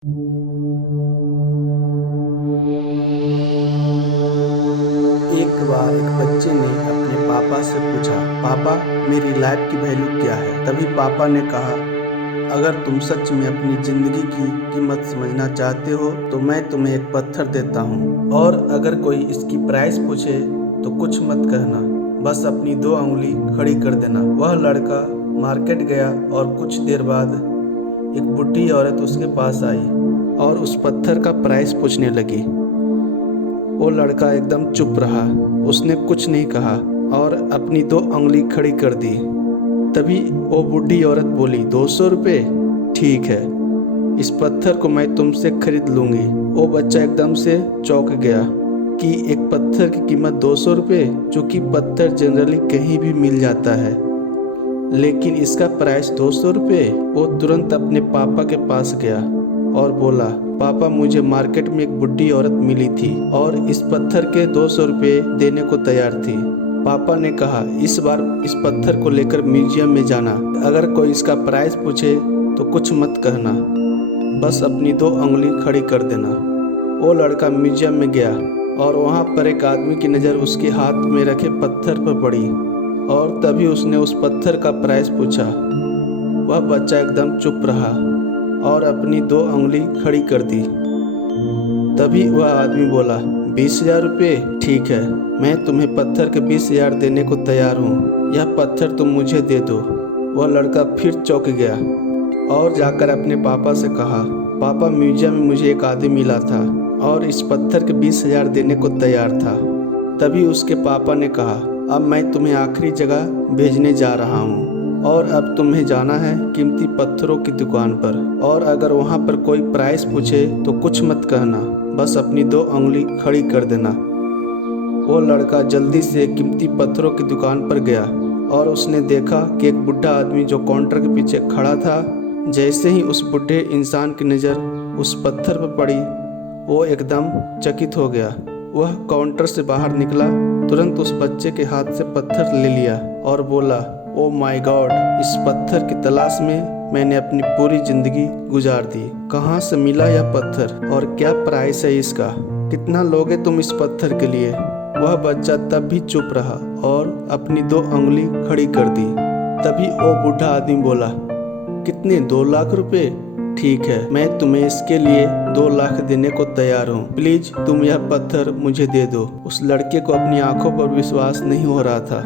एक बार एक बच्चे ने अपने पापा से पूछा, पापा मेरी लाइफ की वैल्यू क्या है। तभी पापा ने कहा, अगर तुम सच में अपनी जिंदगी की कीमत समझना चाहते हो तो मैं तुम्हें एक पत्थर देता हूँ, और अगर कोई इसकी प्राइस पूछे तो कुछ मत कहना, बस अपनी 2 उंगली खड़ी कर देना। वह लड़का मार्केट गया और कुछ देर बाद एक बूढ़ी औरत उसके पास आई और उस पत्थर का प्राइस पूछने लगी। वो लड़का एकदम चुप रहा, उसने कुछ नहीं कहा और अपनी 2 उंगली खड़ी कर दी। तभी वो बूढ़ी औरत बोली, 200 रुपये? ठीक है, इस पत्थर को मैं तुमसे खरीद लूँगी। वो बच्चा एकदम से चौंक गया कि एक पत्थर की कीमत 200 रुपये, जो कि पत्थर जनरली कहीं भी मिल जाता है, लेकिन इसका प्राइस 200 रुपये। वो तुरंत अपने पापा के पास गया और बोला, पापा मुझे मार्केट में एक बुढ़ी औरत मिली थी और इस पत्थर के 200 रुपये देने को तैयार थी। पापा ने कहा, इस बार इस पत्थर को लेकर म्यूजियम में जाना, अगर कोई इसका प्राइस पूछे तो कुछ मत कहना, बस अपनी 2 उंगली खड़ी कर देना। वो लड़का म्यूजियम में गया और वहाँ पर एक आदमी की नज़र उसके हाथ में रखे पत्थर पर पड़ी और तभी उसने उस पत्थर का प्राइस पूछा। वह बच्चा एकदम चुप रहा और अपनी 2 उंगली खड़ी कर दी। तभी वह आदमी बोला, 20,000 रुपये? ठीक है, मैं तुम्हें पत्थर के 20,000 देने को तैयार हूँ, यह पत्थर तुम मुझे दे दो। वह लड़का फिर चौंक गया और जाकर अपने पापा से कहा, पापा म्यूजियम में मुझे एक आदमी मिला था और इस पत्थर के 20,000 देने को तैयार था। तभी उसके पापा ने कहा, अब मैं तुम्हें आखिरी जगह भेजने जा रहा हूँ और अब तुम्हें जाना है कीमती पत्थरों की दुकान पर, और अगर वहाँ पर कोई प्राइस पूछे तो कुछ मत कहना, बस अपनी 2 उंगली खड़ी कर देना। वो लड़का जल्दी से कीमती पत्थरों की दुकान पर गया और उसने देखा कि एक बूढ़ा आदमी जो काउंटर के पीछे खड़ा था। जैसे ही उस बूढ़े इंसान की नज़र उस पत्थर पर पड़ी, वो एकदम चकित हो गया। वह काउंटर से बाहर निकला, तुरंत उस बच्चे के हाथ से पत्थर ले लिया और बोला, ओ माय गॉड, इस पत्थर की तलाश में मैंने अपनी पूरी जिंदगी गुजार दी। कहाँ से मिला यह पत्थर और क्या प्राइस है इसका? कितना लोगे तुम इस पत्थर के लिए? वह बच्चा तब भी चुप रहा और अपनी 2 उंगली खड़ी कर दी। तभी वो बूढ़ा आदमी बोला, कितने? 2 लाख रुपए? ठीक है, मैं तुम्हें इसके लिए 2 लाख देने को तैयार हूँ, प्लीज तुम यह पत्थर मुझे दे दो। उस लड़के को अपनी आंखों पर विश्वास नहीं हो रहा था।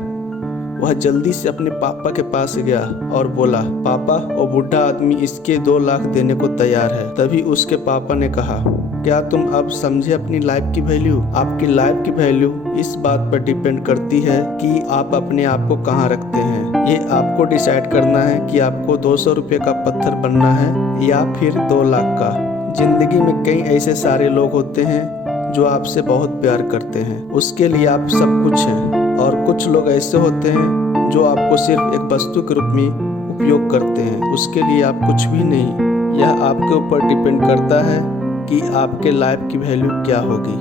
वह जल्दी से अपने पापा के पास गया और बोला, पापा वो बूढ़ा आदमी इसके 2 लाख देने को तैयार है। तभी उसके पापा ने कहा, क्या तुम अब समझे अपनी लाइफ की वैल्यू? आपकी लाइफ की वैल्यू इस बात पर डिपेंड करती है कि आप अपने आप को कहाँ रखते हैं। ये आपको डिसाइड करना है कि आपको 200 रुपये का पत्थर बनना है या फिर 2 लाख का। जिंदगी में कई ऐसे सारे लोग होते हैं जो आपसे बहुत प्यार करते हैं, उसके लिए आप सब कुछ हैं, और कुछ लोग ऐसे होते हैं जो आपको सिर्फ एक वस्तु के रूप में उपयोग करते हैं, उसके लिए आप कुछ भी नहीं। यह आपके ऊपर डिपेंड करता है कि आपके लाइफ की वैल्यू क्या होगी।